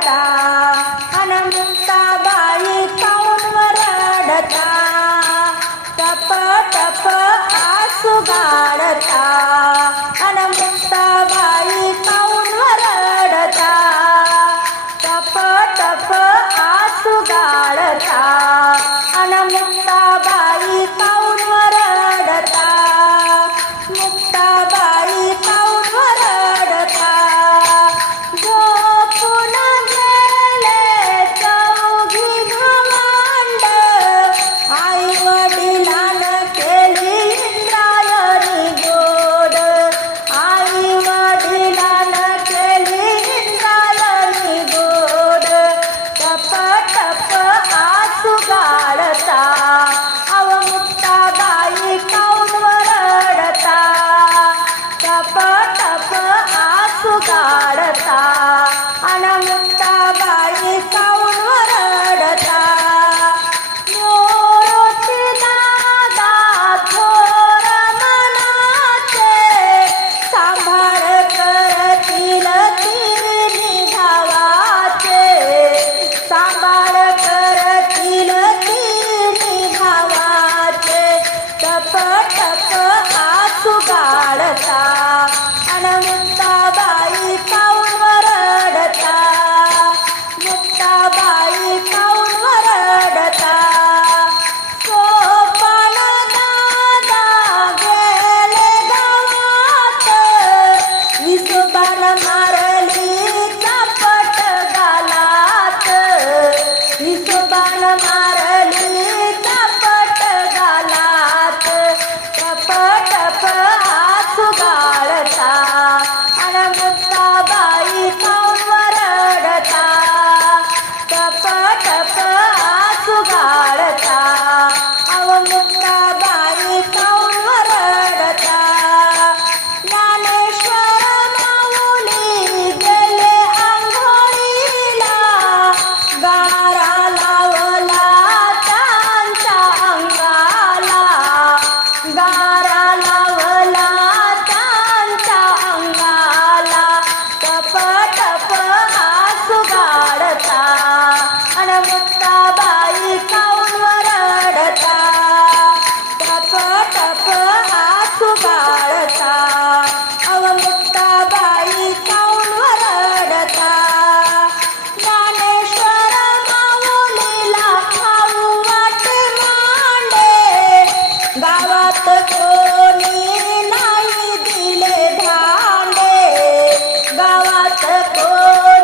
cantar. 哥哥 गावात कोणी नाही दिले भांडे. गावात कोणी